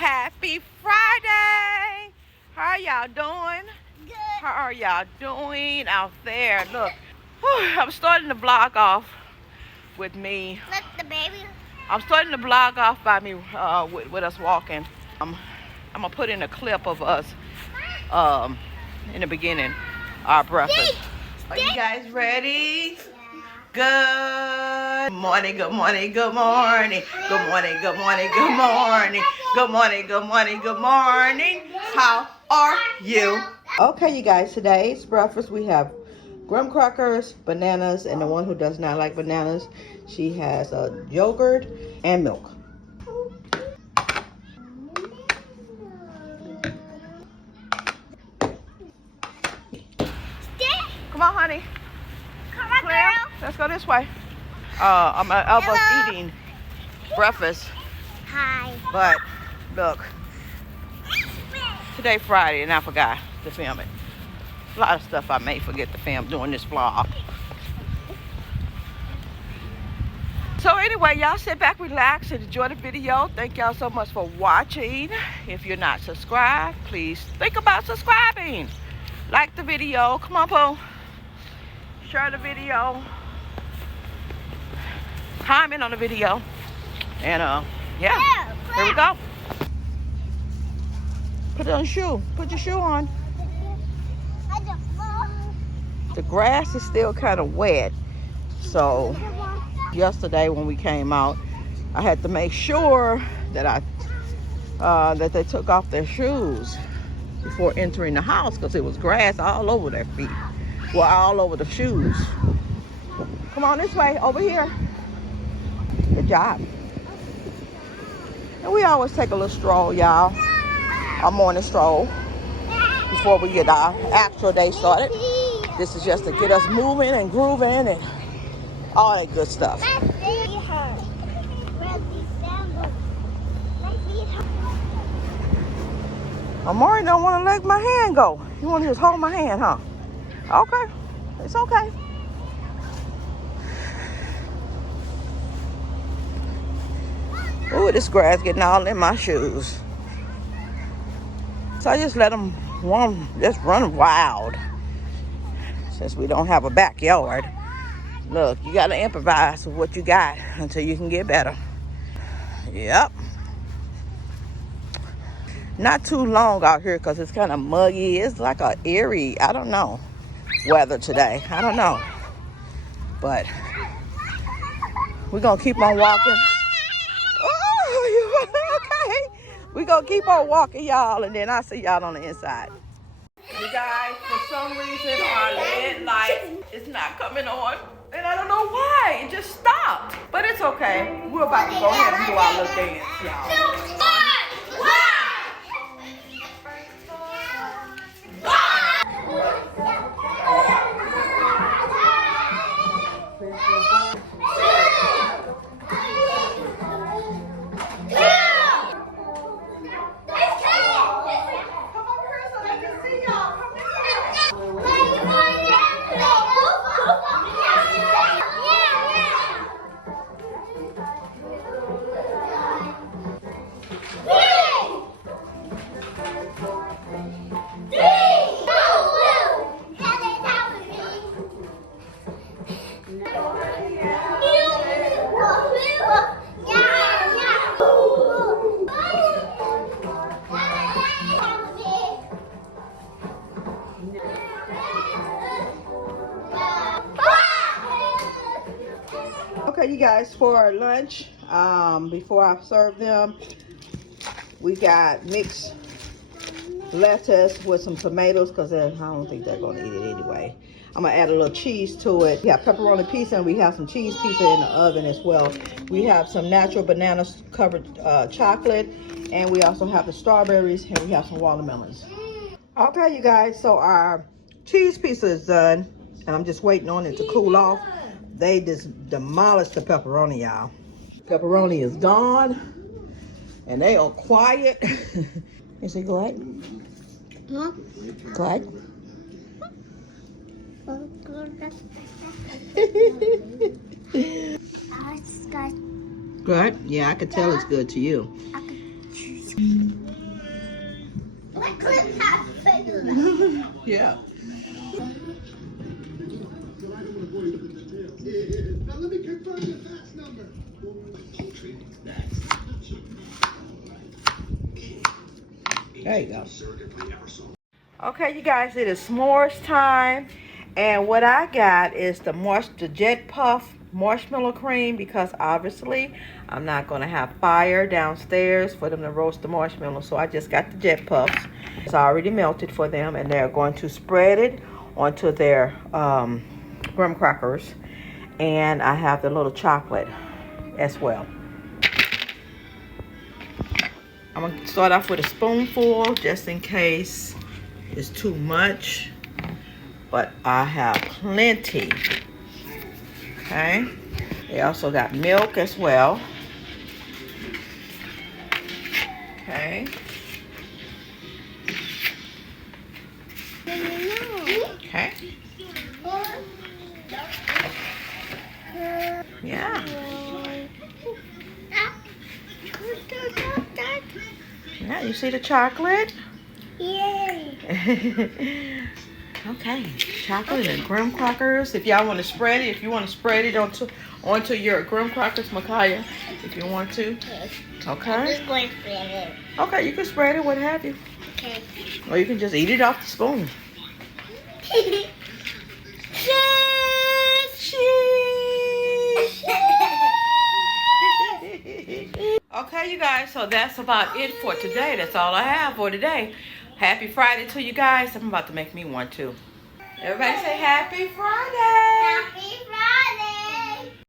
Happy Friday. How are y'all doing? Good. How are y'all doing out there? Look, I'm starting the vlog off with me. Let the baby. I'm starting the vlog off by me with us walking. I'm gonna put in a clip of us in the beginning, our breakfast. Are you guys ready? Good morning, good morning, good morning. Good morning, good morning, good morning. Good morning, good morning, good morning. How are you? Okay, you guys, today's breakfast we have graham crackers, bananas, and the one who does not like bananas, she has yogurt and milk. Come on, honey. Come on, Claire, girl. let's go this way. I'm at Elba's Hello. eating breakfast, Hi. but look, today Friday and I forgot to film it. A lot of stuff I may forget to film doing this vlog. So anyway, y'all sit back, relax, and enjoy the video. Thank y'all so much for watching. If you're not subscribed, please think about subscribing. Like the video. Come on, Pooh. Share the video. Comment on the video. And yeah, here we go. Put on shoe. Put your shoe on. The grass is still kind of wet. So yesterday when we came out, I had to make sure that that they took off their shoes before entering the house because it was grass all over their feet. Well, all over the shoes. Come on this way, over here. Good job. And we always take a little stroll, y'all. A morning stroll before we get our actual day started. This is just to get us moving and grooving and all that good stuff. Amari don't want to let my hand go. You want to just hold my hand, huh? Okay, it's okay. Ooh, this grass getting all in my shoes. So I just let them run wild. Since we don't have a backyard. Look, you got to improvise with what you got until you can get better. Yep. Not too long out here because it's kind of muggy. It's like a eerie, I don't know, weather today. I don't know. But we're going to keep on walking. Oh, you okay? We're going to keep on walking, y'all, and then I'll see y'all on the inside. You guys, for some reason, our LED light is not coming on. And I don't know why. It just stopped. But it's okay. We're about to go ahead and do our little dance, y'all. Okay, you guys, for our lunch, before I serve them, we got mixed lettuce with some tomatoes because I don't think they're going to eat it anyway. I'm going to add a little cheese to it. We have pepperoni pizza and we have some cheese pizza in the oven as well. We have some natural banana covered chocolate, and we also have the strawberries, and we have some watermelons. Okay, you guys, so our cheese pizza is done, and I'm just waiting on it to cool off. They just demolished the pepperoni, y'all. Pepperoni is gone, and they are quiet. Is it good? Huh? Good? Good? Yeah, I could tell it's good to you. What clip has food? Yeah. Now let me confirm your fax number. There you go. Okay, you guys, it is s'mores time. And what I got is the Jet Puff marshmallow cream, because obviously I'm not going to have fire downstairs for them to roast the marshmallow. So I just got the Jet Puffs. It's already melted for them, and they're going to spread it onto their graham crackers. And I have the little chocolate as well. I'm going to start off with a spoonful just in case it's too much. But I have plenty. Okay. They also got milk as well. Okay. Okay. Yeah. Yeah, you see the chocolate? Yay. Okay, chocolate and graham crackers. If y'all want to spread it, if you want to spread it onto your graham crackers, Micaiah, if you want to. I'm Okay. just going to spread it. Okay, you can spread it, what have you. Okay. Or you can just eat it off the spoon. Okay, you guys, so that's about it for today. That's all I have for today. Happy Friday to you guys. I'm about to make me one too. Everybody say Happy Friday. Happy